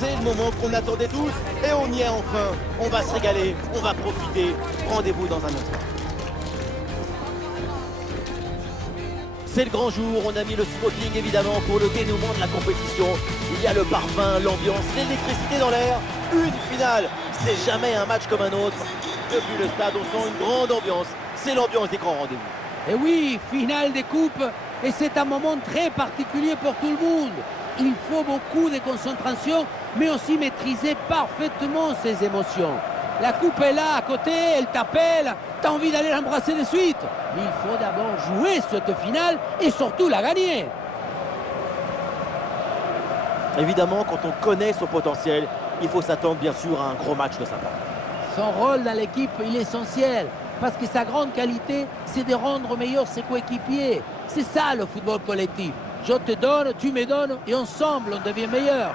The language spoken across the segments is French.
C'est le moment qu'on attendait tous et on y est enfin. On va se régaler, on va profiter. Rendez-vous dans un instant. C'est le grand jour, on a mis le smoking évidemment pour le dénouement de la compétition. Il y a le parfum, l'ambiance, l'électricité dans l'air. Une finale, c'est jamais un match comme un autre. Depuis le stade, on sent une grande ambiance. C'est l'ambiance des grands rendez-vous. Et oui, finale des coupes, et c'est un moment très particulier pour tout le monde. Il faut beaucoup de concentration, mais aussi maîtriser parfaitement ses émotions. La coupe est là, à côté, elle t'appelle, t'as envie d'aller l'embrasser de suite. Mais il faut d'abord jouer cette finale et surtout la gagner. Évidemment, quand on connaît son potentiel, il faut s'attendre bien sûr à un gros match de sa part. Son rôle dans l'équipe, il est essentiel. Parce que sa grande qualité, c'est de rendre meilleurs ses coéquipiers. C'est ça le football collectif. Je te donne, tu me donnes, et ensemble, on devient meilleurs.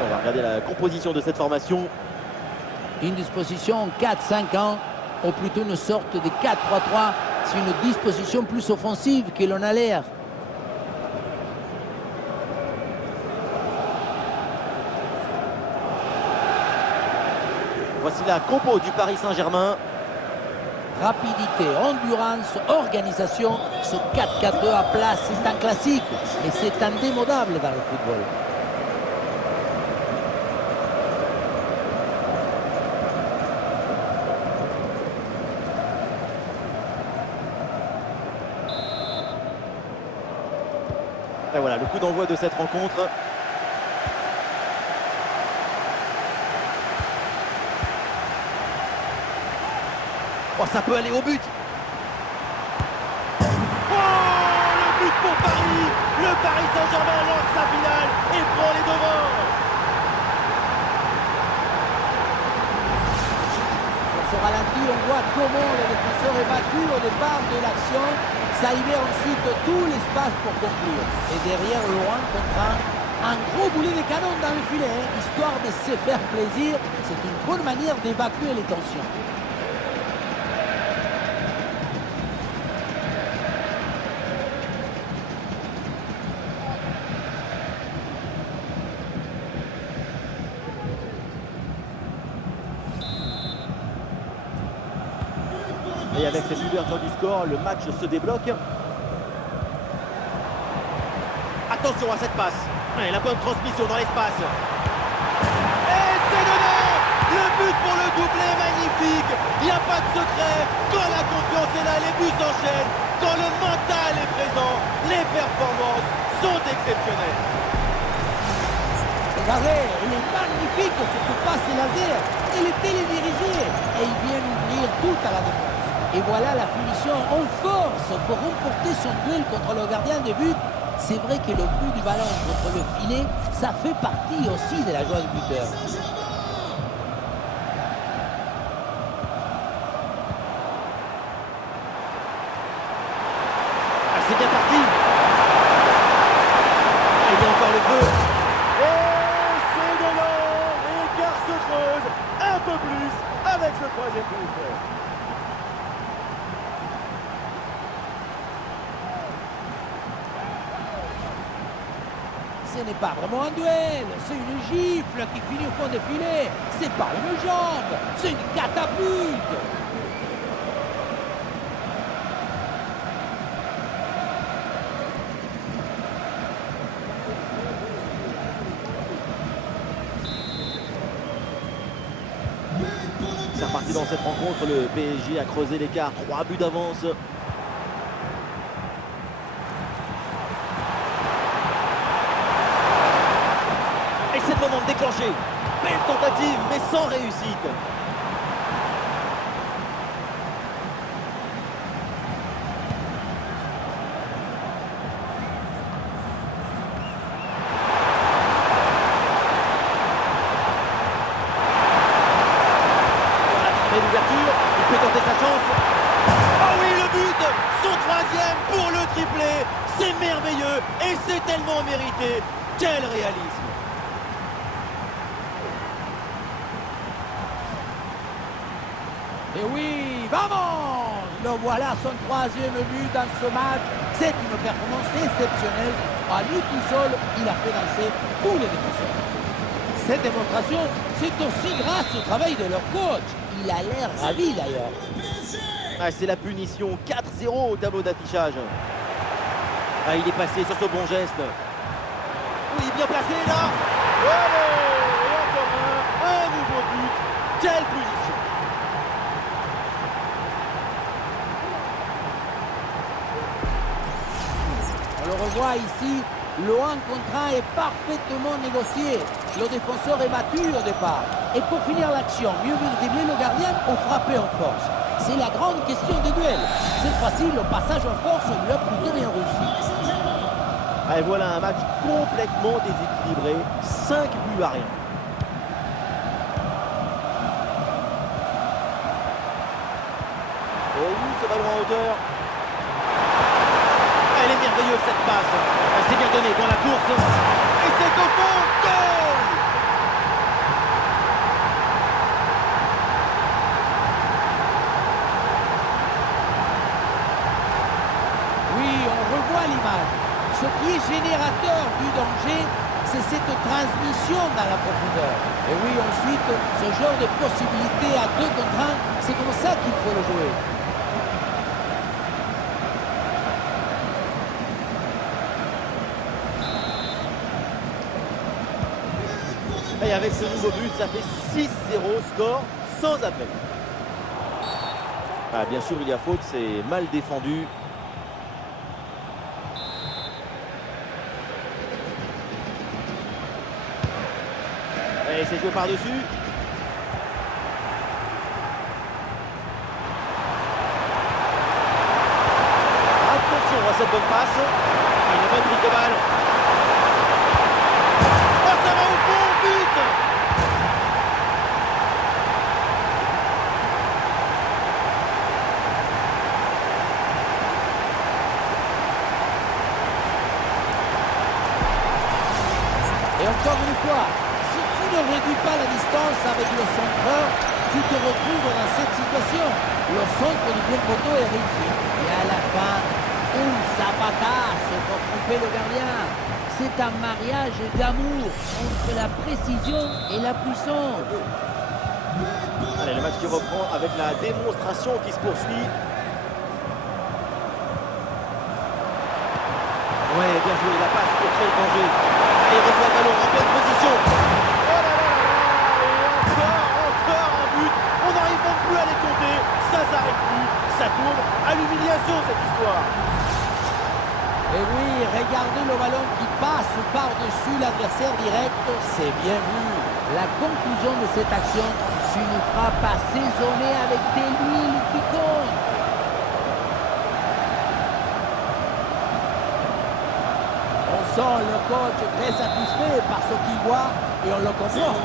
On va regarder la composition de cette formation. Une disposition en 4-5-1, ou plutôt une sorte de 4-3-3. C'est une disposition plus offensive que l'on a l'air. Voici la compo du Paris Saint-Germain. Rapidité, endurance, organisation. Ce 4-4-2 à plat, c'est un classique, mais c'est indémodable dans le football. Et voilà, le coup d'envoi de cette rencontre. Oh, ça peut aller au but. Oh, le but pour Paris. Le Paris Saint-Germain lance sa finale et prend les devants. Sur ce ralenti, on voit comment le défenseur est battu au départ de l'action. Ça libère ensuite tout l'espace pour conclure. Et derrière, Laurent contraint un gros boulet de canon dans le filet, histoire de se faire plaisir. C'est une bonne manière d'évacuer les tensions. Et avec cette ouverture du score, le match se débloque. Attention à cette passe. Et la bonne transmission dans l'espace. Et c'est dedans. Le but pour le doublé, magnifique. Il n'y a pas de secret. Quand la confiance est là, les buts s'enchaînent. Quand le mental est présent, les performances sont exceptionnelles. Regardez, il est magnifique cette passe laser. Il est télédirigé et il vient ouvrir tout à la défense. Et voilà la finition en force pour remporter son duel contre le gardien de but. C'est vrai que le coup du ballon contre le filet, ça fait partie aussi de la joie du buteur. Ah, c'est bien parti. Et il y a encore le feu. Et c'est dedans. L'écart se creuse un peu plus avec ce troisième but. Ce n'est pas vraiment un duel, c'est une gifle qui finit au fond des filets. C'est pas une jambe, c'est une catapulte. C'est reparti dans cette rencontre, le PSG a creusé l'écart, 3 buts d'avance. Et c'est le moment de déclencher. Belle tentative, mais sans réussite. permet l'ouverture, il peut tenter sa chance. Oh oui, le but, son troisième pour le triplé. C'est merveilleux et c'est tellement mérité. Quel réalisme! Et oui, vamos! Le voilà, son troisième but dans ce match. C'est une performance exceptionnelle. À lui tout seul, il a fait danser tous les défenseurs. Cette démonstration, c'est aussi grâce au travail de leur coach. Il a l'air ravi d'ailleurs. Ah, c'est la punition, 4-0 au tableau d'affichage. Ah, il est passé sur ce bon geste. Oui, bien placé là. Allez, et encore un nouveau but. Quelle punition! On le revoit ici, le 1 contre 1 est parfaitement négocié. Le défenseur est battu au départ. Et pour finir l'action, mieux vaut dribbler le gardien ou frapper en force. C'est la grande question du duel. Cette fois-ci, le passage en force lui a plutôt bien réussi. Et voilà un match complètement déséquilibré. 5 buts à rien. Oh oui, ce ballon en hauteur. Elle est merveilleuse cette passe. Elle s'est bien donnée dans la course. Et c'est au fond. Goal! Oui, on revoit l'image. Ce qui est générateur du danger, c'est cette transmission dans la profondeur. Et oui, ensuite, ce genre de possibilité à 2 contre 1, c'est comme ça qu'il faut le jouer. Et avec ce nouveau but, ça fait 6-0, score sans appel. Ah, bien sûr, il y a faute, c'est mal défendu. Et c'est joué par-dessus. Attention à cette bonne passe. Une bonne prise de balle. Oh, ça va au fond, but! Et encore une fois, si tu ne réduis pas la distance avec le centreur, tu te retrouves dans cette situation. Le centre du bien poteau est réussi. Et à la fin, un zapatasse pour tromper le gardien. C'est un mariage d'amour entre la précision et la puissance. Allez, le match qui reprend avec la démonstration qui se poursuit. Ouais, bien joué, la passe pour créer le danger. Et il reçoit le ballon en pleine position. Oh là là là là, et encore un but. On n'arrive même plus à les compter. Ça s'arrête plus. Ça tourne à l'humiliation cette histoire. Et oui, regardez le ballon qui passe par-dessus l'adversaire direct, c'est bien vu. La conclusion de cette action, c'est une frappe assaisonnée avec de l'huile qui compte. On sent le coach très satisfait par ce qu'il voit et on le comprend.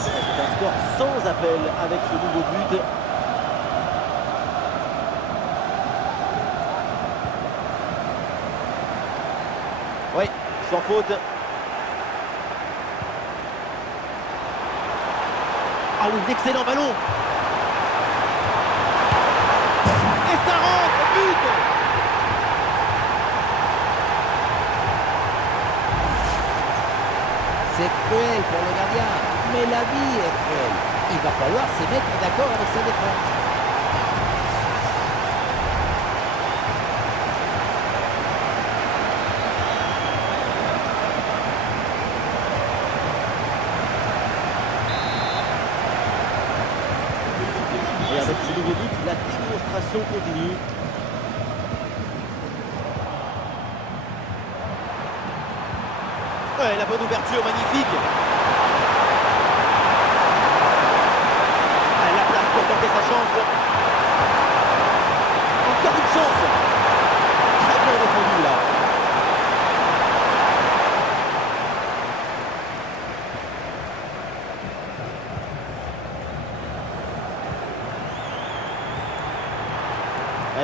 C'est un score sans appel avec ce nouveau but. Oui, sans faute. Ah oui, excellent ballon. Et ça rentre, but. C'est cruel pour le gardien, mais la vie est cruelle. Il va falloir se mettre d'accord avec sa défense. Et avec ce nouveau but, la démonstration continue. Ouais, la bonne ouverture, magnifique. Ah, la place pour tenter sa chance. Encore une chance. Très bien défendu là.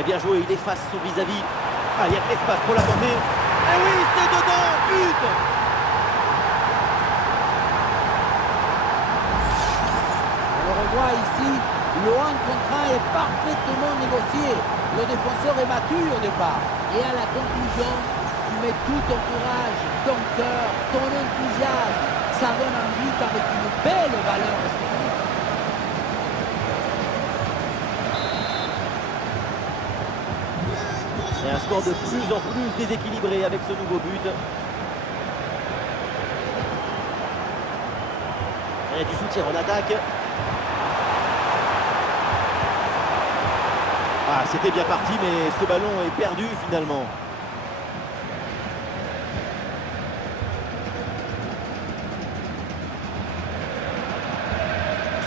Bien joué, il efface son vis-à-vis. Ah, il y a de l'espace pour la porter. Et oui, c'est dedans, but! On le revoit ici, le 1 contre 1 est parfaitement négocié. Le défenseur est battu au départ. Et à la conclusion, tu mets tout ton courage, ton cœur, ton enthousiasme. Ça donne un but avec une belle valeur esthétique. Et un score de plus en plus déséquilibré avec ce nouveau but. Et du soutien en attaque. Ah, c'était bien parti, mais ce ballon est perdu finalement.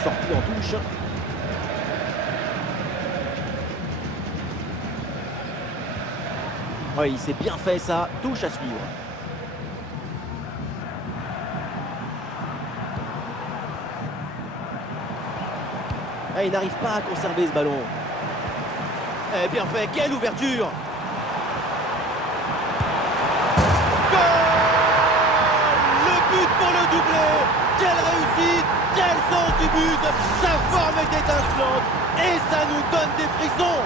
Sorti en touche. Oui, il s'est bien fait ça. Touche à suivre. Ah, il n'arrive pas à conserver ce ballon. Eh, bien fait, quelle ouverture! Goal! Le but pour le doublé! Quelle réussite! Quel sens du but! Sa forme est étincelante et ça nous donne des frissons!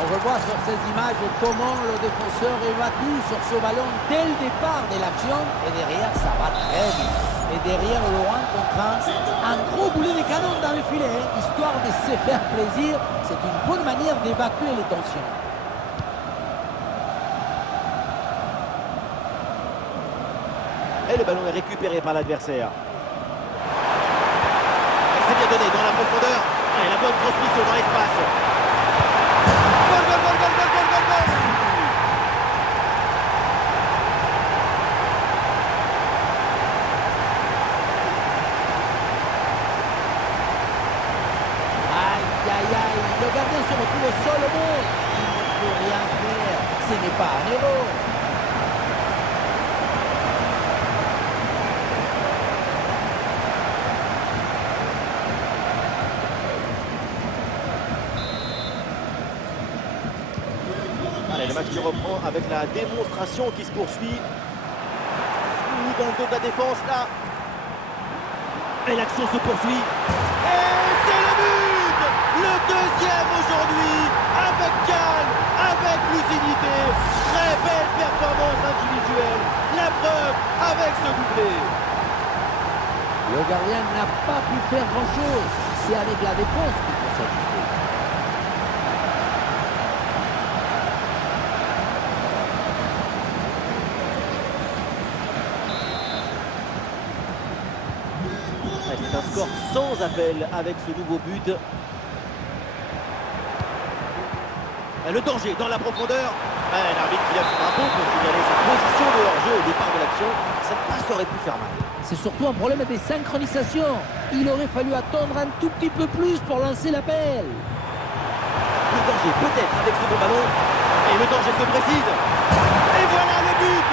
On revoit sur ces images comment le défenseur est battu sur ce ballon dès le départ de l'action. Et derrière, ça va très vite. Et derrière le 1 contre 1, un gros boulet de canon dans le filet, histoire de se faire plaisir. C'est une bonne manière d'évacuer les tensions. Et le ballon est récupéré par l'adversaire. C'est bien donné dans la profondeur. Et la bonne transmission dans l'espace. Goal, goal, goal, goal, goal, goal, goal, goal. Aïe, aïe, aïe, le gardien se retrouve seul au monde. Il ne peut rien faire. Ce n'est pas un héros. Allez, le match qui reprend avec la démonstration qui se poursuit. Dans le dos de la défense, là. Et l'action se poursuit. Et c'est le but! Le deuxième aujourd'hui, avec calme, avec lucidité. Très belle performance individuelle. La preuve avec ce doublé. Le gardien n'a pas pu faire grand-chose. C'est avec la défense qu'il faut s'ajuster. C'est un score sans appel avec ce nouveau but. Le danger dans la profondeur. L'arbitre qui lève son drapeau pour signaler sa position de hors-jeu au départ de l'action. Cette passe aurait pu faire mal. C'est surtout un problème de synchronisation. Il aurait fallu attendre un tout petit peu plus pour lancer l'appel. Le danger peut-être avec ce bon ballon. Et le danger se précise. Et voilà le but!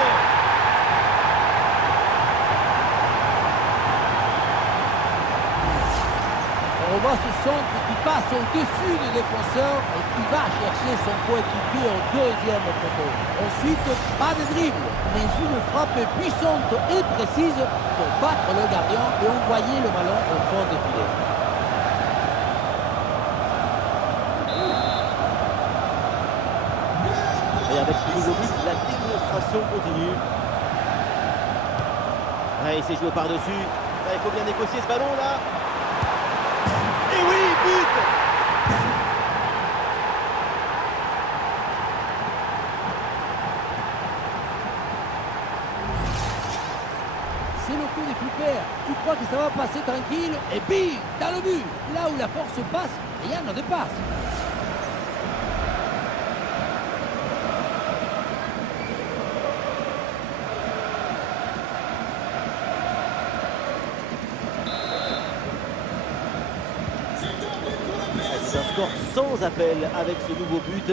On voit ce centre qui passe au-dessus du défenseur et qui va chercher son coéquipier au deuxième poteau. Ensuite, pas de dribble, mais une frappe puissante et précise pour battre le gardien et envoyer le ballon au fond des filets. Et avec ce nouveau but, la démonstration continue. Il s'est joué par-dessus. Il faut bien négocier ce ballon là. Et oui, but! C'est le coup des flippers. Tu crois que ça va passer tranquille et bim, dans le but. Là où la force passe, rien ne dépasse. C'est un score sans appel avec ce nouveau but.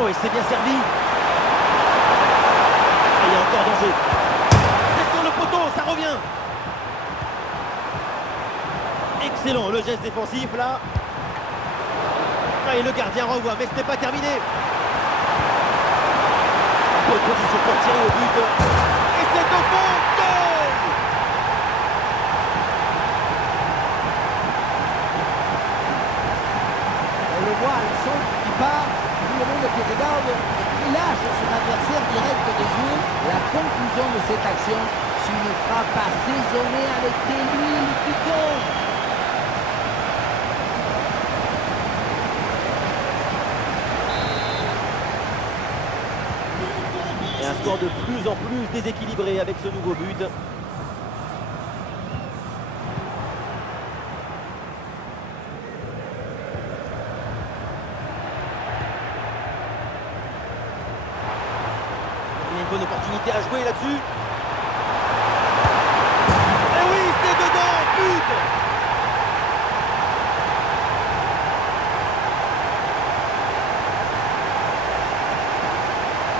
Oh, il s'est bien servi. Et il y a encore danger. C'est sur le poteau, ça revient. Excellent le geste défensif là. Ah, et le gardien renvoie, mais ce n'est pas terminé. Bonne position pour tirer au but. Et c'est au fond. Goal! On le voit, le centre qui part, tout le monde qui regarde et qui lâche son adversaire direct des jeux. La conclusion de cette action, c'est une frappe assaisonnée avec de l'huile qui tombe. Et un score de plus en plus déséquilibré avec ce nouveau but. Il y a une bonne opportunité à jouer là-dessus. Et oui, c'est dedans, but!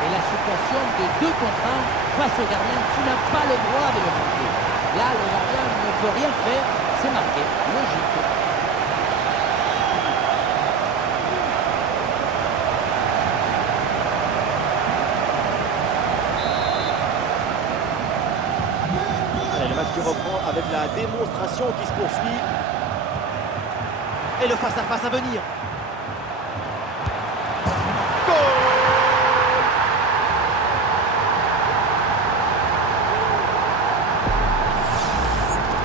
Et la situation de 2 contre 1 face au gardien, tu n'as pas le droit de le marquer. Là, le gardien ne peut rien faire, c'est marqué, logique. Allez, le match qui reprend avec la démonstration qui se poursuit. Et le face-à-face à venir. Goal!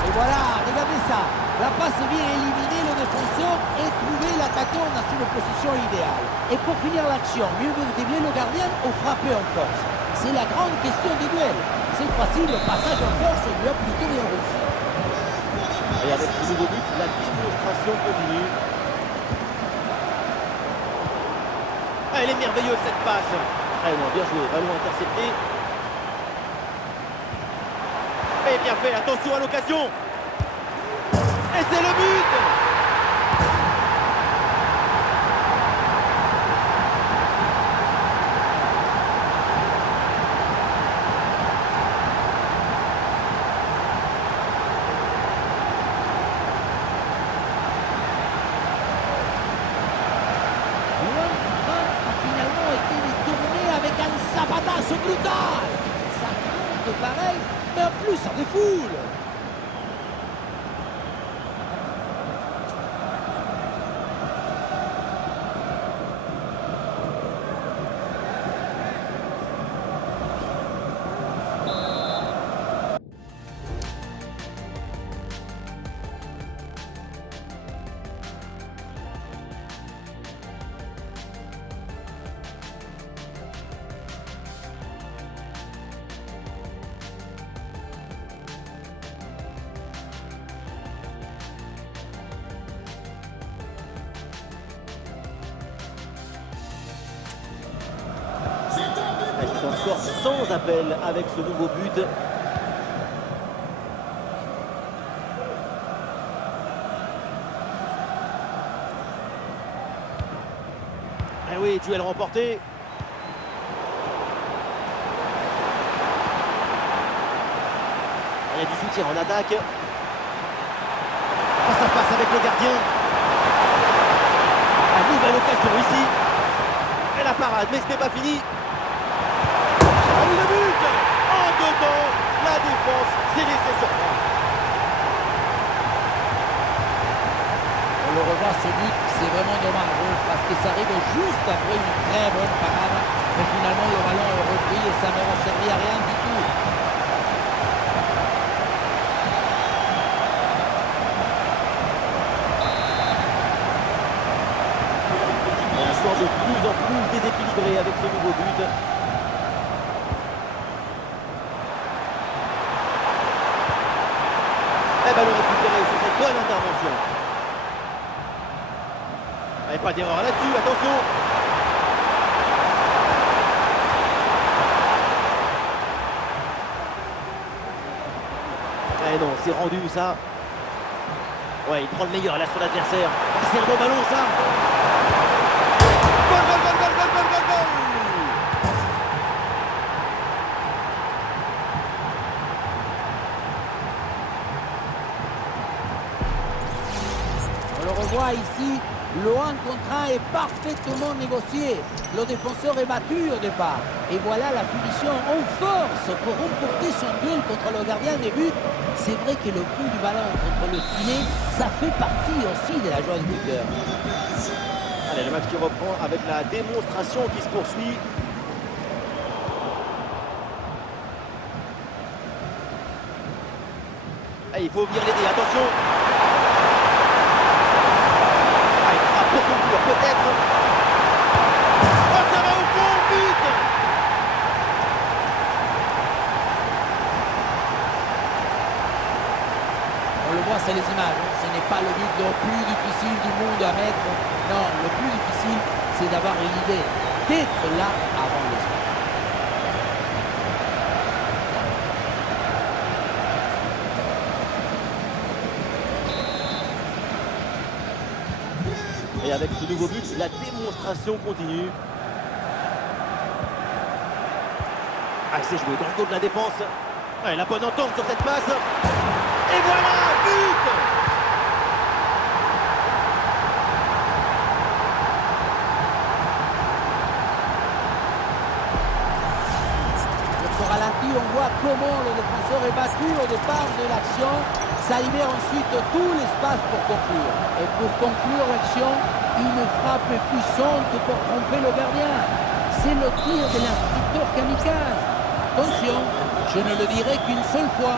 Et voilà, regardez ça. La passe vient éliminer le défenseur et trouver l'attaquant dans une position idéale. Et pour finir l'action, mieux vaut dribbler le gardien ou frapper en force. C'est la grande question du duel. C'est facile, le passage en force lui a plutôt bien réussi. Et avec ce nouveau but, la démonstration continue. Ah, elle est merveilleuse cette passe. Ah non, bien joué, ballon intercepté. Et bien fait, attention à l'occasion. Et c'est le but! A finalement été détourné avec un zapatazo brutal. Ça compte pareil, mais en plus ça défoule. C'est un score sans appel avec ce nouveau but. Eh oui, duel remporté. Il y a du soutien en attaque. Face à face avec le gardien. La nouvelle occasion ici. Et la parade, mais ce n'est pas fini. Ah oui, le but! En dedans, la défense s'est laissée surprendre. On le revoit, ce but, c'est vraiment dommage parce que ça arrive juste après une très bonne parade. Mais finalement, le ballon est repris et ça n'aura servi à rien du tout. Et un score de plus en plus déséquilibré avec ce nouveau but. Et ballon récupéré sur cette bonne intervention. Et pas d'erreur là-dessus, attention. Eh non, c'est rendu ça. Ouais, il prend le meilleur là sur l'adversaire. Oh, c'est un bon ballon ça. Goal, goal, goal, goal, goal, goal, goal, goal. le voit ici, le 1 contre 1 est parfaitement négocié. Le défenseur est battu au départ. Et voilà la punition en force pour remporter son duel contre le gardien des buts. C'est vrai que le coup du ballon contre le filet, ça fait partie aussi de la joie du buteur. Allez, le match qui reprend avec la démonstration qui se poursuit. Et il faut venir l'aider, attention. Ah, il frappe pour conclure, peut-être. Oh, ça va au fond, but. On le voit, c'est les images. Ce n'est pas le but le plus difficile du monde à mettre. Non, le plus difficile, c'est d'avoir une idée, d'être là avant le score. Et avec ce nouveau but, la démonstration continue. Ah, c'est joué dans le dos de la défense. Ouais, la bonne entente sur cette passe. Et voilà, but! Au ralenti, on voit comment le défenseur est battu au départ de l'action. Ça libère ensuite tout l'espace pour conclure. Et pour conclure l'action, une frappe puissante pour tromper le gardien. C'est le tir de l'instructeur kamikaze. Attention, je ne le dirai qu'une seule fois.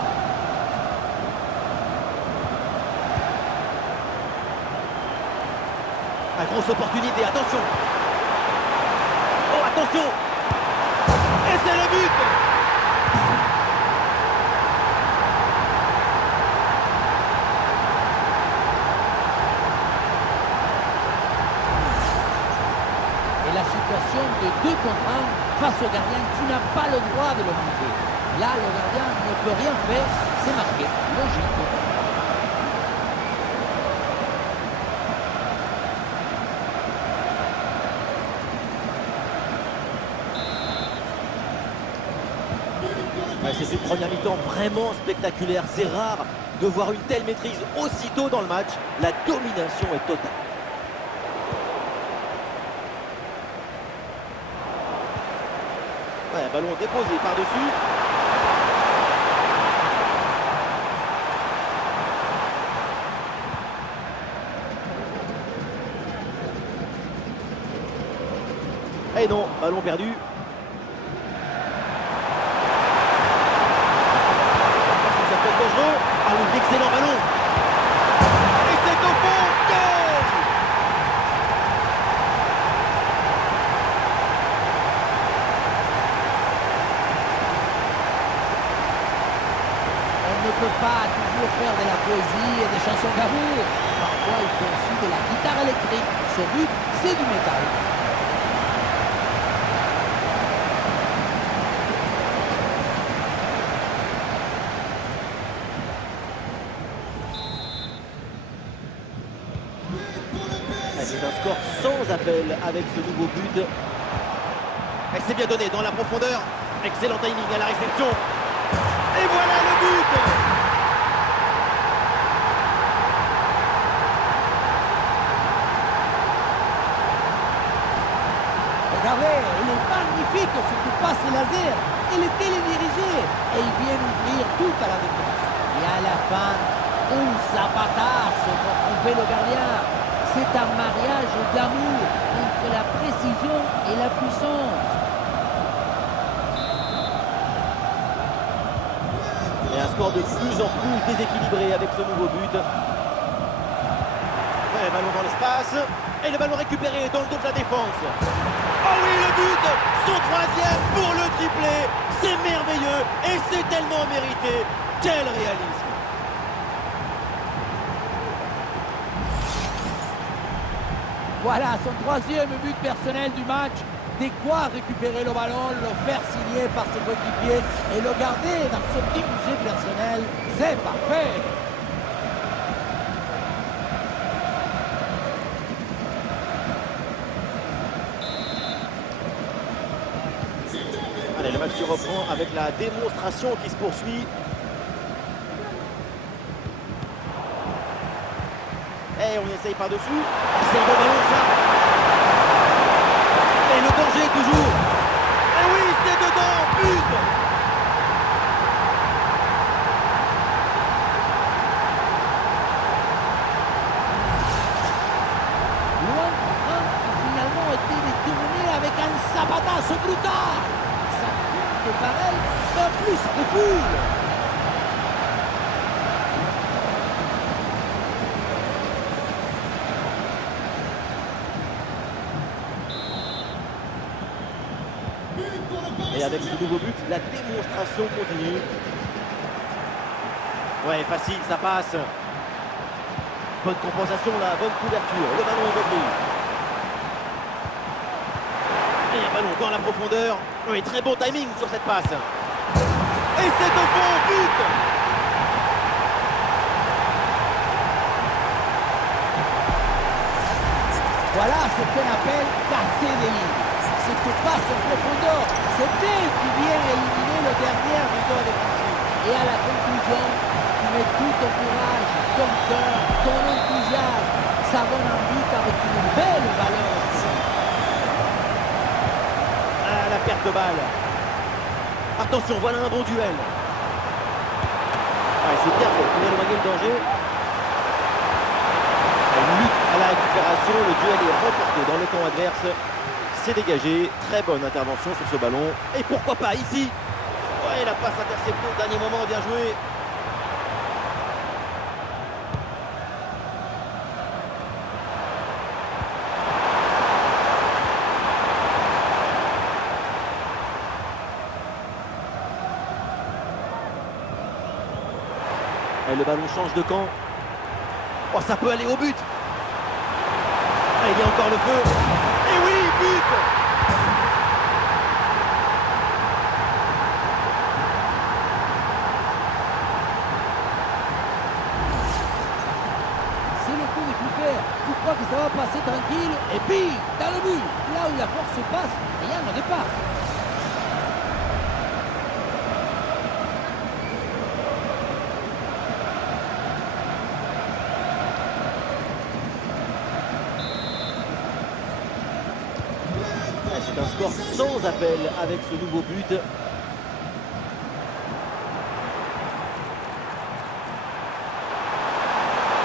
Ah, grosse opportunité, attention. Oh, attention. Et c'est le but. Et la situation de 2 contre 1 face au gardien, tu n'as pas le droit de le manquer. Là, le gardien ne peut rien faire, c'est marqué, logique. Ouais, c'est une première mi-temps vraiment spectaculaire. C'est rare de voir une telle maîtrise aussitôt dans le match. La domination est totale. Ouais, ballon déposé par-dessus. Et non, ballon perdu. Ça peut être dangereux. Ah oui, excellent ballon. Et c'est au fond. Goal! On ne peut pas toujours faire de la poésie et des chansons d'amour. Parfois, il faut aussi de la guitare électrique. Ce but, c'est du métal. C'est un score sans appel avec ce nouveau but. Et c'est bien donné dans la profondeur. Excellent timing à la réception. Et voilà le but! Regardez, il est magnifique cette passe laser. Il est télédirigé et il vient ouvrir tout à la défense. Et à la fin, un zapatasse pour tromper le gardien. C'est un mariage d'amour entre la précision et la puissance. Et un score de plus en plus déséquilibré avec ce nouveau but. Ouais, ballon dans l'espace. Et le ballon récupéré dans le dos de la défense. Oh oui, le but! Son troisième pour le triplé. C'est merveilleux et c'est tellement mérité. Quel réalisme! Voilà son troisième but personnel du match. De quoi récupérer le ballon, le faire signer par ses coéquipiers et le garder dans son petit musée personnel. C'est parfait. Allez, le match qui reprend avec la démonstration qui se poursuit. on essaye par-dessus. Ah, c'est un bon ballon ça. Et le danger toujours. Et oui, c'est dedans, but. Luan Turan a finalement été détourné avec un sabatazo brutal. Ça compte pareil, pas plus de foule. Et avec ce nouveau but, la démonstration continue. Ouais, facile, ça passe. Bonne compensation là, bonne couverture. Le ballon est repris. Et un ballon dans la profondeur. Oui, très bon timing sur cette passe. Et c'est au fond, but. Voilà ce qu'on appelle casser des lignes. Cette passe en profondeur, c'est elle qui vient éliminer le dernier rideau défensif. Et à la conclusion, tu mets tout ton courage, ton cœur, ton enthousiasme. Ça donne un but avec une belle valeur. Ah, la perte de balle. Attention, voilà un bon duel. Ouais, c'est bien fait pour éloigner le danger. Une lutte à la récupération, le duel est remporté dans le camp adverse. C'est dégagé, très bonne intervention sur ce ballon. Et pourquoi pas ici? Ouais, la passe interceptée au dernier moment, bien joué. Et le ballon change de camp. Oh, ça peut aller au but. Ah, il y a encore le feu. Et oui, but. C'est le coup de flipper. Tu crois que ça va passer tranquille et puis, dans le but, là où la force passe, rien ne dépasse. C'est un score sans appel avec ce nouveau but.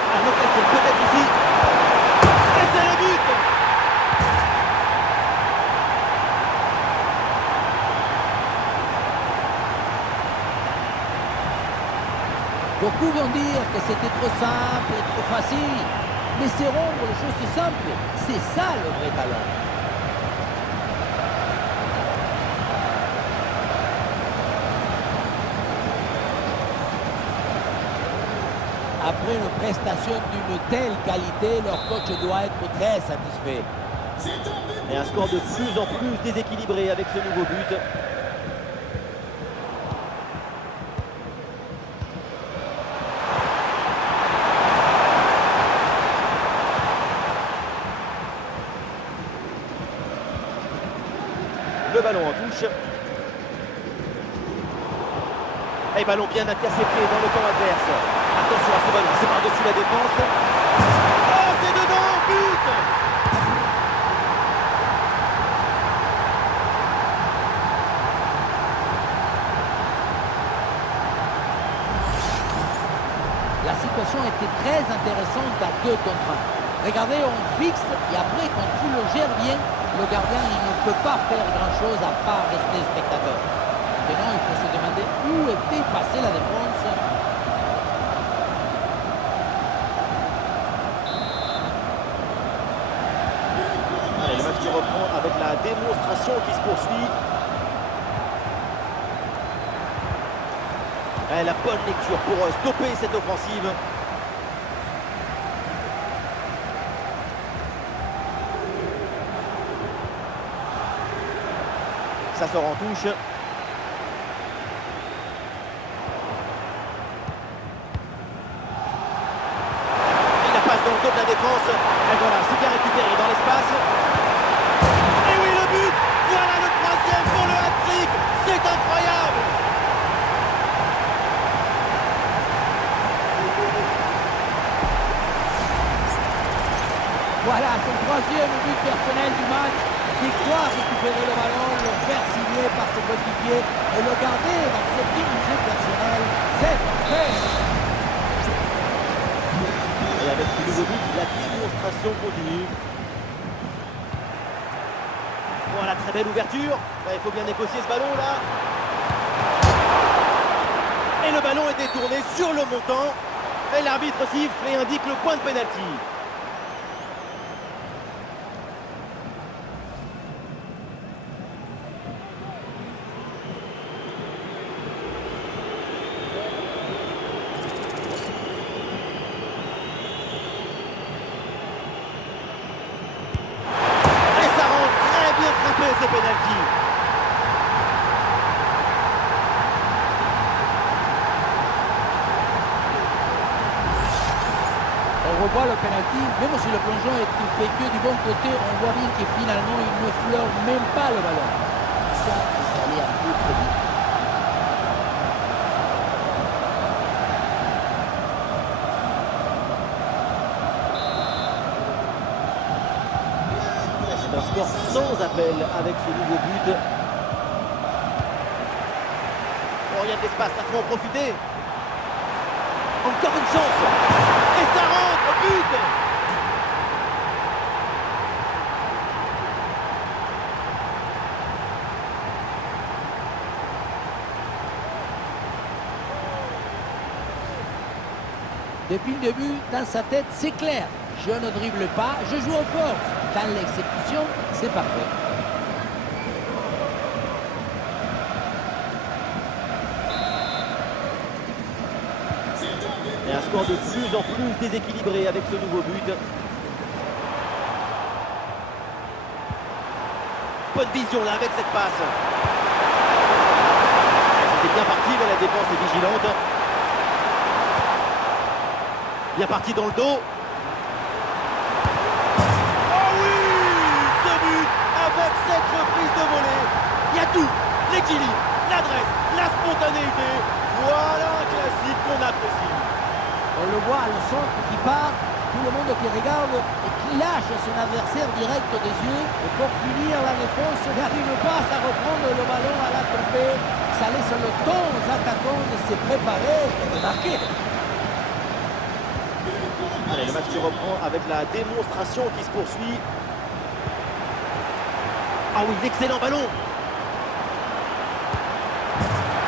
Ah, l'occasion peut-être ici. Et c'est le but. Beaucoup vont dire que c'était trop simple et trop facile. Mais c'est rendre les choses simples. C'est ça le vrai talent. Après une prestation d'une telle qualité, leur coach doit être très satisfait. Et un score de plus en plus déséquilibré avec ce nouveau but. Le ballon en touche. Et ballon bien intercepté dans le camp adverse. Attention à ce ballon, c'est par-dessus la défense. Oh, c'est dedans, but. La situation était très intéressante à 2 contre 1. Regardez, on fixe et après, quand tu le gères bien, le gardien il ne peut pas faire grand-chose à part rester spectateur. Maintenant, il faut se demander où était passée la défense. Allez, le match qui reprend avec la démonstration qui se poursuit. Et la bonne lecture pour stopper cette offensive. Ça sort en touche. Et la passe dans le dos de la défense. Et voilà, c'est bien récupéré dans l'espace. Et oui, le but. Voilà le 3e pour le hat-trick. C'est incroyable. Voilà, son troisième but personnel du match, qui croit récupérer le ballon, le faire signer par ses coéquipiers et le garder dans ses petits personnel. C'est parfait. Et avec ce nouveau but, la démonstration continue. Voilà, très belle ouverture. Il faut bien négocier ce ballon là. Et le ballon est détourné sur le montant. Et l'arbitre siffle et indique le point de pénalty. Ce penalty. On revoit le penalty, même si le plongeon est fait que du bon côté, on voit bien que finalement il ne fleure même pas le ballon. Ça, c'est allé un peu trop vite. C'est un score sans appel avec ce nouveau but. Oh, il y a de l'espace, là, faut en profiter. Encore une chance. Et ça rentre, but. Depuis le début, dans sa tête, c'est clair. Je ne dribble pas, je joue en force. Dans l'exécution, c'est parfait. Et un score de plus en plus déséquilibré avec ce nouveau but. Bonne vision là avec cette passe. C'était bien parti, mais la défense est vigilante. Bien parti dans le dos. Avec cette reprise de volée, il y a tout, l'équilibre, l'adresse, la spontanéité. Voilà un classique qu'on apprécie. On le voit, le centre qui part, tout le monde qui regarde et qui lâche son adversaire direct des yeux. Et pour finir, la défense n'arrive pas à reprendre le ballon à la tombée. Ça laisse le temps aux attaquants de se préparer et de marquer. Allez, le match qui reprend avec la démonstration qui se poursuit. Ah oui, l'excellent ballon.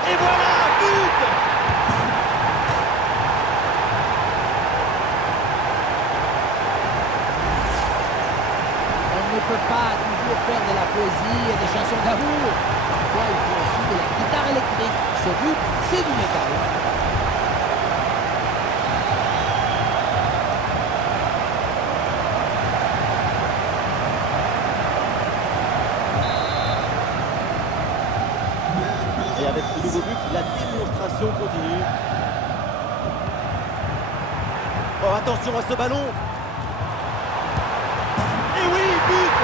Et voilà, but. On ne peut pas toujours faire de la poésie et des chansons d'amour. Parfois, il faut aussi de la guitare électrique. Ce but, c'est du métal. Et avec ce nouveau but, la démonstration continue. Oh, attention à ce ballon. Et oui, but.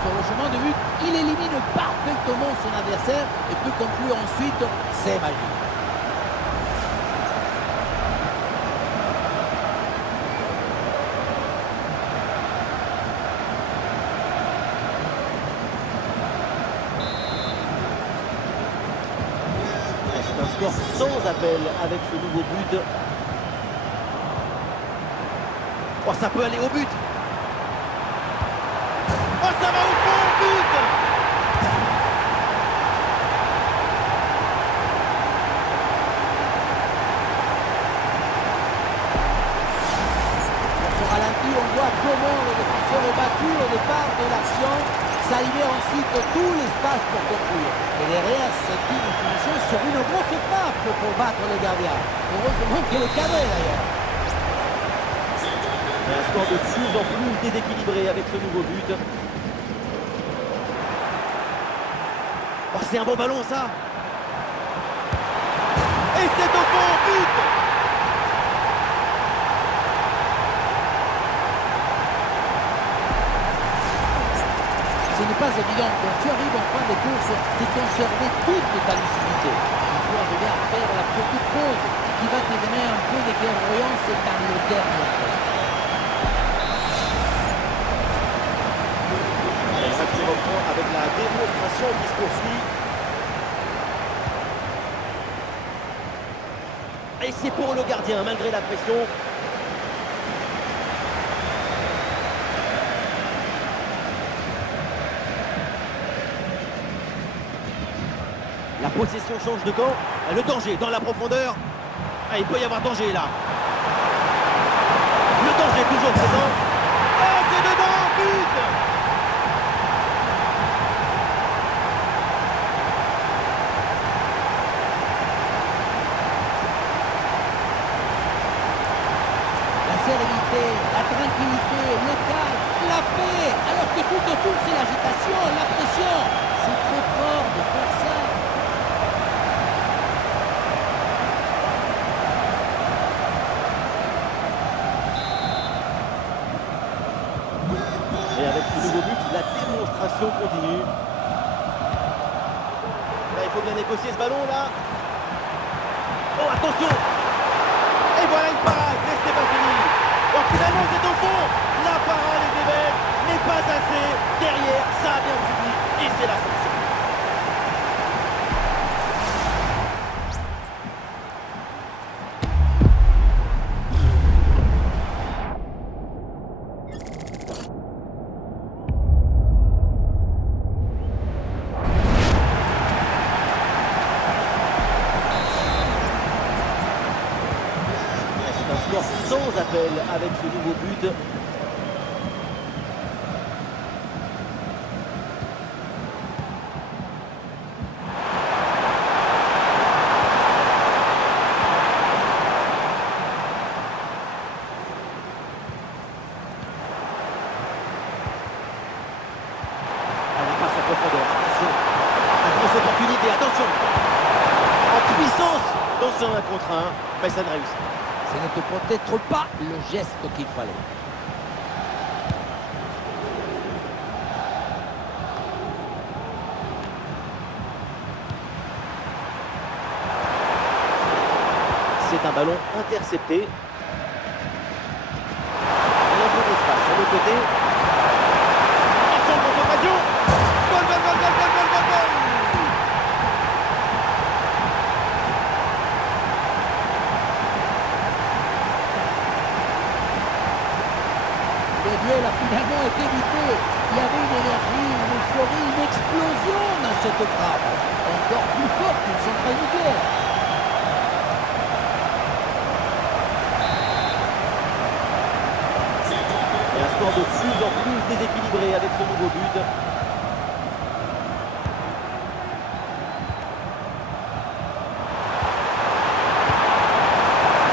Sur le chemin de but, il élimine parfaitement son adversaire et peut conclure ensuite ses magies. C'est un score sans appel avec ce nouveau but. Oh, ça peut aller au but. Oh, ça va au fond, but. Sur ce ralenti, on voit comment le défenseur est battu au départ de l'action. Ça libère ensuite tout l'espace pour conclure. Et derrière, c'est une finition sur une grosse frappe pour battre le gardien. Heureusement qu'il est cadré d'ailleurs. Et un score de plus en plus déséquilibré avec ce nouveau but. Oh, c'est un bon ballon ça. Et c'est au fond, but. Ce n'est pas évident quand tu arrives en fin de course de conserver toute ta lucidité. Il faut arriver à faire la petite pause qui va te donner un peu de clairvoyance dans le dernier tour. Le match reprend avec la démonstration qui se poursuit. Et c'est pour le gardien, malgré la pression. La possession change de camp. Le danger dans la profondeur. Ah, il peut y avoir danger là. Le danger est toujours présent. Oh, c'est dedans, but! La sérénité, la tranquillité, le calme, la paix, alors que tout autour c'est l'agitation, la pression. C'est très fort de faire ça. Et avec ce nouveau but, la démonstration continue. Là, il faut bien négocier ce ballon là. Oh, attention! Et voilà une parade, mais ce n'est pas fini. Oh, finalement, c'est au fond. La parade était belle, mais pas assez. Derrière, ça a bien suivi. Et c'est la sanction. Sans appel avec ce nouveau but. Elle passe en profondeur, attention. La grosse opportunité, attention. En puissance dans ce 1 contre 1, mais ça ne réussit. Ce n'était peut-être pas le geste qu'il fallait. C'est un ballon intercepté. Et un peu d'espace sur le côté. Attention, grosse occasion. Goal, goal, goal, goal, goal, goal, goal, goal. Le duel a finalement été évité. Il y avait une énergie, une euphorie, une explosion dans cette frappe. Encore plus forte qu'une centrale nucléaire. Et un score de plus en plus déséquilibré avec ce nouveau but.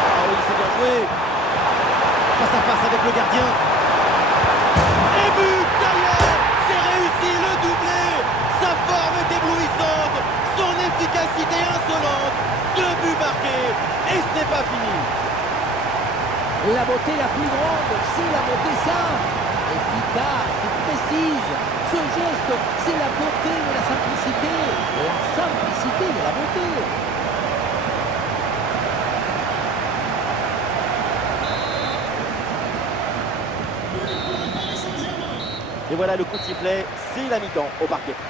Ah oui, c'est bien joué. Face à face avec le gardien. Et but, ça y est, c'est réussi, le doublé. Sa forme est éblouissante, son efficacité insolente. 2 buts marqués, et ce n'est pas fini. La beauté la plus grande, c'est la beauté simple, efficace, précise. Ce geste, c'est la beauté de la simplicité, la simplicité de la beauté. Et voilà le coup de sifflet, c'est la mi-temps au Parc des Princes.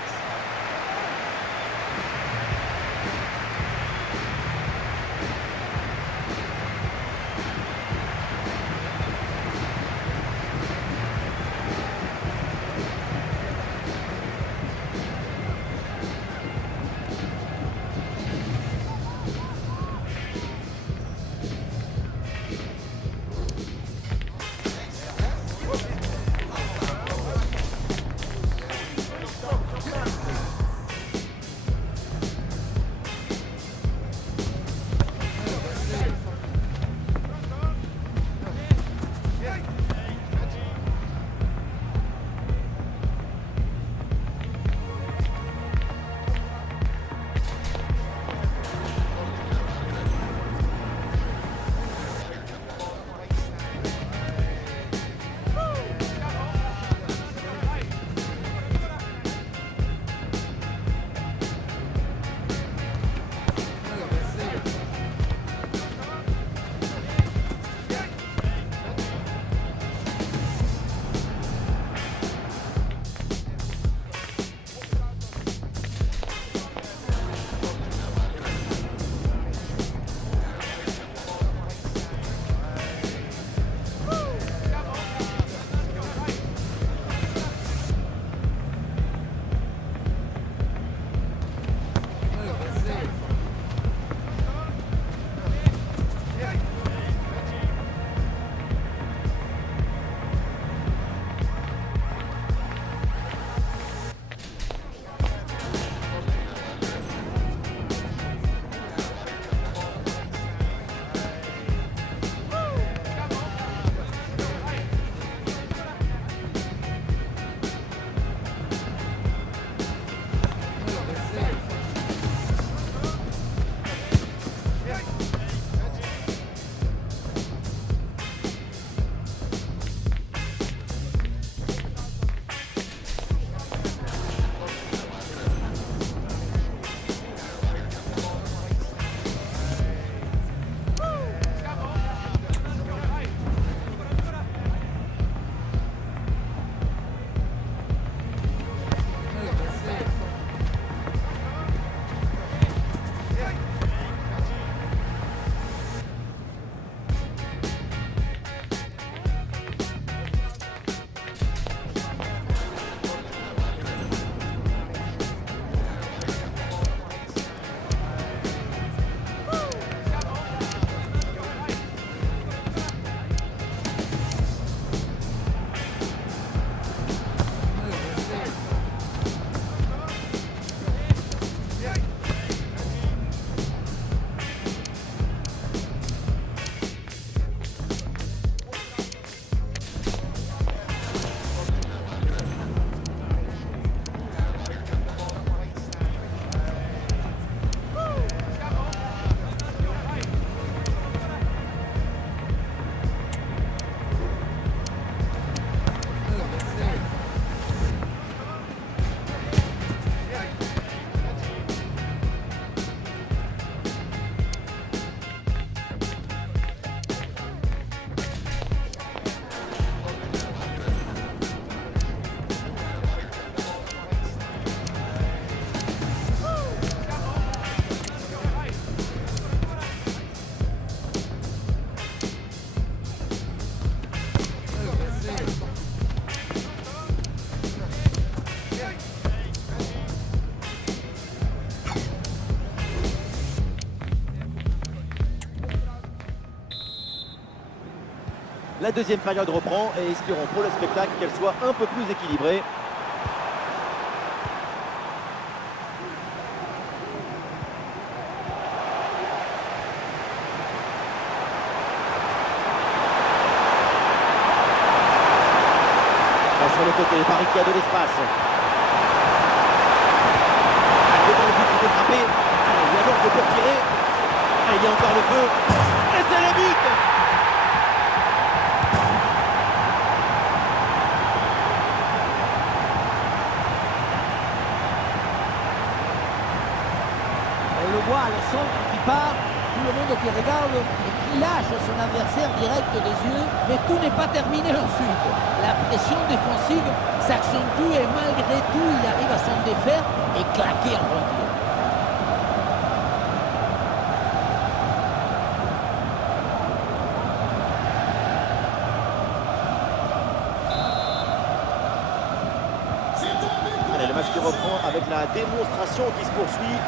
La deuxième période reprend et espérons pour le spectacle qu'elle soit un peu plus équilibrée. Sur le côté, Paris qui a de l'espace. Devant le but, il faut frapper. Allez, il y a l'ordre pour tirer. Et il y a encore le feu. Et c'est le but! On le voit, le centre qui part, tout le monde qui regarde et qui lâche son adversaire direct des yeux, mais tout n'est pas terminé ensuite. La pression défensive s'accentue et malgré tout, il arrive à s'en défaire et claquer en bon tir. Allez, le match qui reprend avec la démonstration qui se poursuit.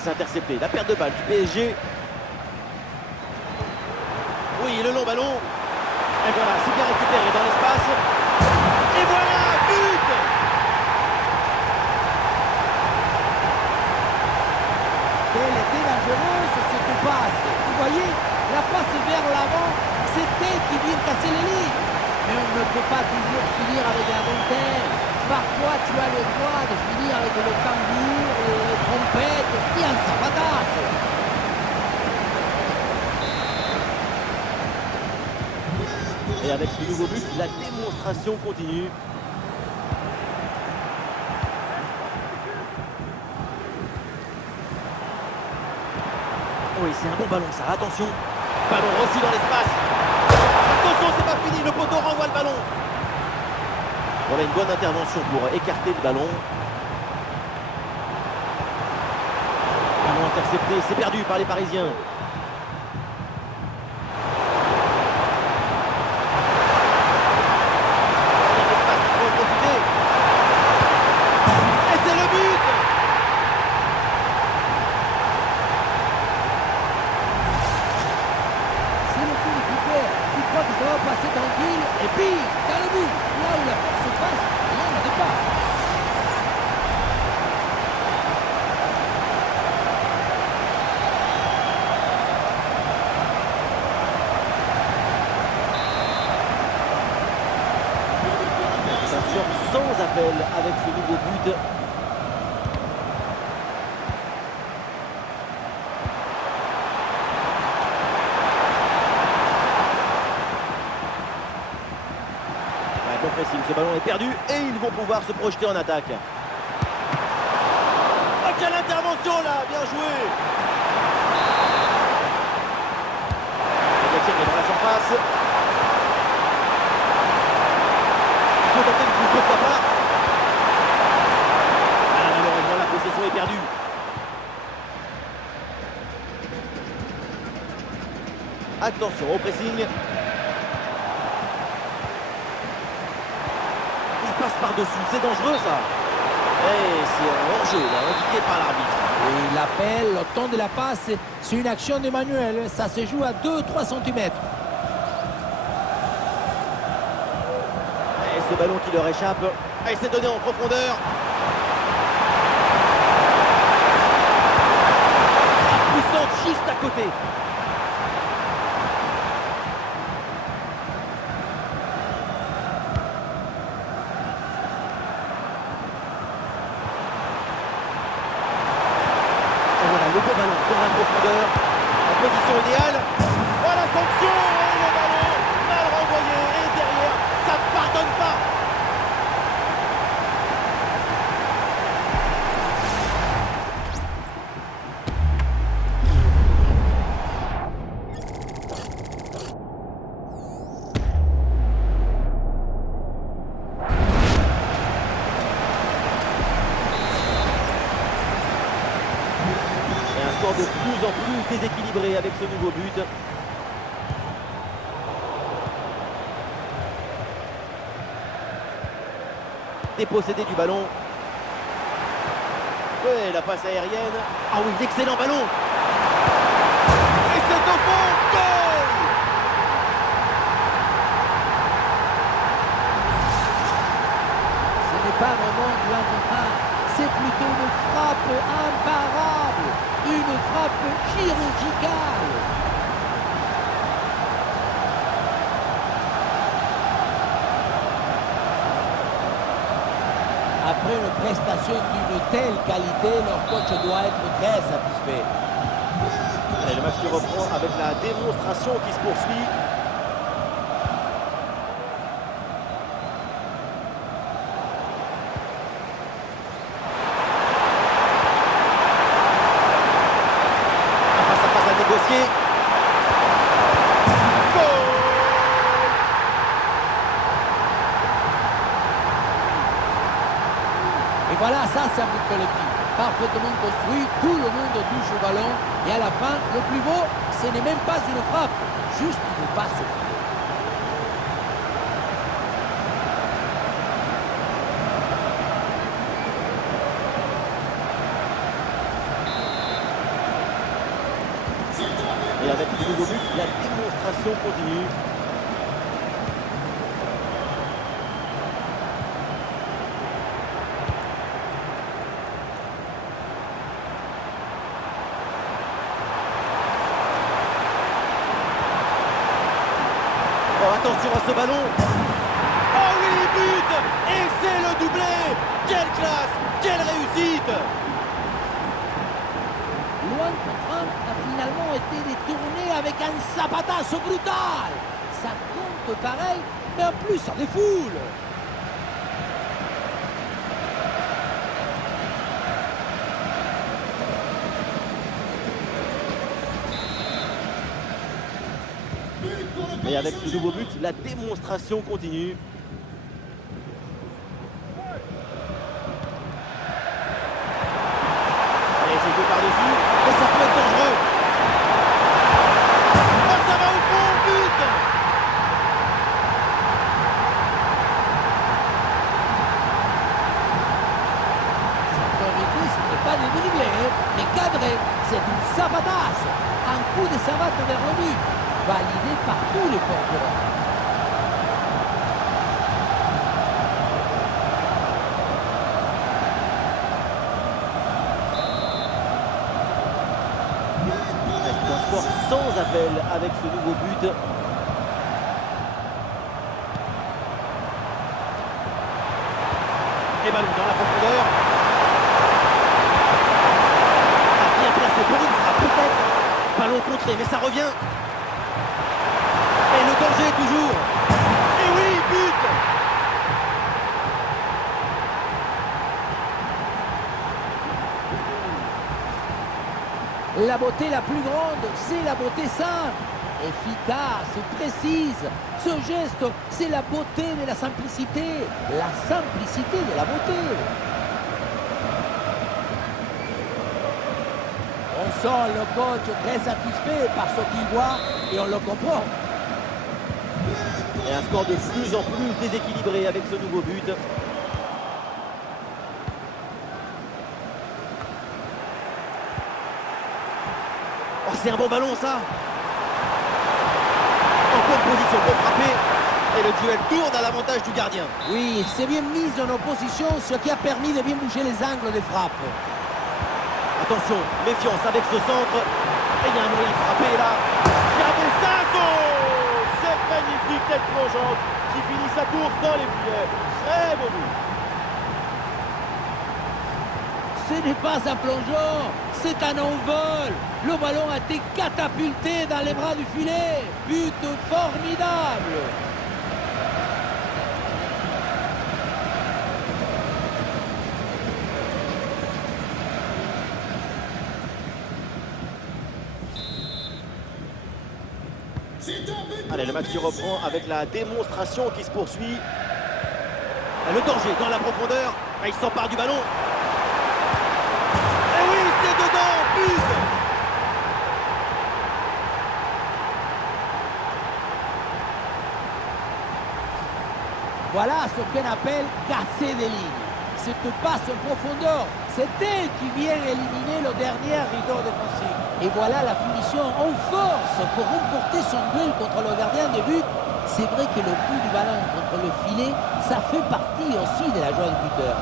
C'est intercepté, la perte de balle du PSG. Oui, le long ballon. Et voilà, c'est bien récupéré dans l'espace. Et voilà, but! Quelle était dangereuse cette passe. Vous voyez, la passe vers l'avant, c'est elle qui vient casser les lignes. Mais on ne peut pas toujours finir avec la dentelle. Parfois, tu as le droit de finir avec le tambour, les trompettes et un zapatasse. Et avec ce nouveau but, la démonstration continue. Oui, c'est un bon ballon ça, attention. Ballon reçu dans l'espace. Attention, c'est pas fini, le poteau renvoie le ballon. Voilà une bonne intervention pour écarter le ballon. Ballon intercepté, c'est perdu par les Parisiens. Il y a l'espace, il faut en profiter. Et c'est le but! C'est le coup de Cooper. Tu crois que ça va passer tranquille et puis, dans le but, là où la force passe, rien ne dépasse. Sans appel avec ce nouveau but. Bon pressing, ce ballon est perdu et ils vont pouvoir se projeter en attaque. Oh, quelle intervention là, bien joué. Le est dans la surface. Il faut tenter une coupe, pourquoi pas. Ah, malheureusement, la possession est perdue. Attention au pressing. Il passe par-dessus, c'est dangereux ça. Et c'est un hors-jeu, indiqué par l'arbitre. Et l'appel, le temps de la passe, c'est une action de Manuel. Ça se joue à 2-3 cm. Et ce ballon qui leur échappe. Et c'est donné en profondeur. Puissante juste à côté. Le beau ballon dans la profondeur, en position idéale. Oh la sanction et le ballon mal renvoyé et derrière, ça ne pardonne pas. De plus en plus déséquilibré avec ce nouveau but. dépossédé du ballon. Ouais, la passe aérienne. Ah oui, l'excellent ballon. Et c'est au fond, goal! Ce n'est pas vraiment du 1 contre 1, c'est plutôt une frappe imparable, une frappe chirurgicale. Après une prestation d'une telle qualité, leur coach doit être très satisfait. Allez, le match qui reprend avec la démonstration qui se poursuit. Face à face à négocier. Et voilà, ça c'est un but collectif, parfaitement construit, tout le monde touche au ballon, et à la fin, le plus beau, ce n'est même pas une frappe, juste une passe au filet. Et avec ce nouveau but, la démonstration continue. Oh, attention à ce ballon. Oh oui, but! Et c'est le doublé! Quelle classe! Quelle réussite! Loin contre a finalement été détourné avec un zapatazo brutal. Ça compte pareil, mais en plus ça défoule. Et avec ce nouveau but, la démonstration continue. Allez, c'est deux par-dessus. Et ça peut être dangereux. Oh, ça va au fond, but! Cette priorité, ce n'est pas des dribblés, mais cadré. C'est une zapatazo. Un coup de savate vers le but, validé par tous les concurrents. C'est un score sans appel avec ce nouveau but. Et ballon dans la profondeur. Ah, bien placé pour une frappe peut-être. Ballon contré, mais ça revient. Et le danger toujours. Et oui, but! La beauté la plus grande, c'est la beauté simple. Efficace, précise. Ce geste, c'est la beauté de la simplicité. La simplicité de la beauté. On sent le coach très satisfait par ce qu'il voit et on le comprend. Et un score de plus en plus déséquilibré avec ce nouveau but. Oh, c'est un bon ballon ça. En bonne position pour frapper. Et le duel tourne à l'avantage du gardien. Oui, c'est bien mis en opposition, ce qui a permis de bien bouger les angles des frappes. Attention, méfiance avec ce centre. Et il y a un moyen de frapper là. Cabezazo! Cette magnifique tête plongeante qui finit sa course dans les filets. Très beau but. Ce n'est pas un plongeon, c'est un envol. Le ballon a été catapulté dans les bras du filet. But formidable. Allez, le match qui reprend avec la démonstration qui se poursuit. Le danger dans la profondeur. Il s'empare du ballon. Et oui, c'est dedans, but! Voilà ce qu'on appelle casser des lignes. Cette passe en profondeur, c'est elle qui vient éliminer le dernier rideau défensif. Et voilà la finition en force pour remporter son duel contre le gardien de but. C'est vrai que le coup du ballon contre le filet, ça fait partie aussi de la joie du buteur.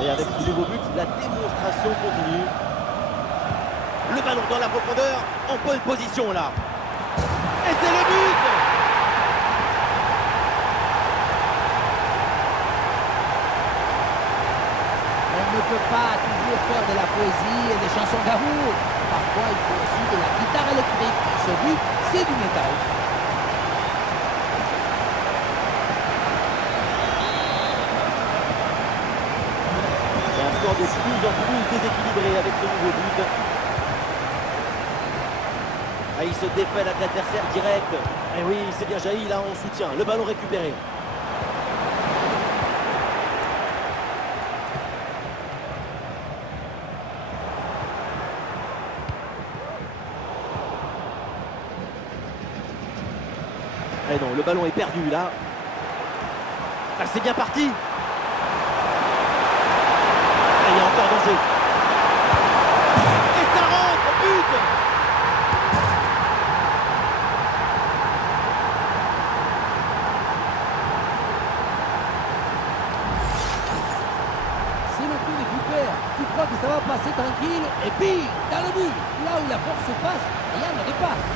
Et avec ce nouveau but, la démonstration continue. Le ballon dans la profondeur, en bonne position là. Et c'est le but! On ne peut pas toujours faire de la poésie et des chansons d'amour. Parfois, il faut aussi de la guitare électrique. Ce but, c'est du métal. Et un score de plus en plus déséquilibré avec ce nouveau but. Ah, il se défait de l'adversaire direct. Et oui, c'est bien jailli là en soutien. Le ballon récupéré. Eh non, le ballon est perdu là. Ah, c'est bien parti. Et il y a encore danger. Et ça rentre, but! C'est le coup des coupeurs. Tu crois que ça va passer tranquille et puis dans le but, là où la force passe, rien ne dépasse.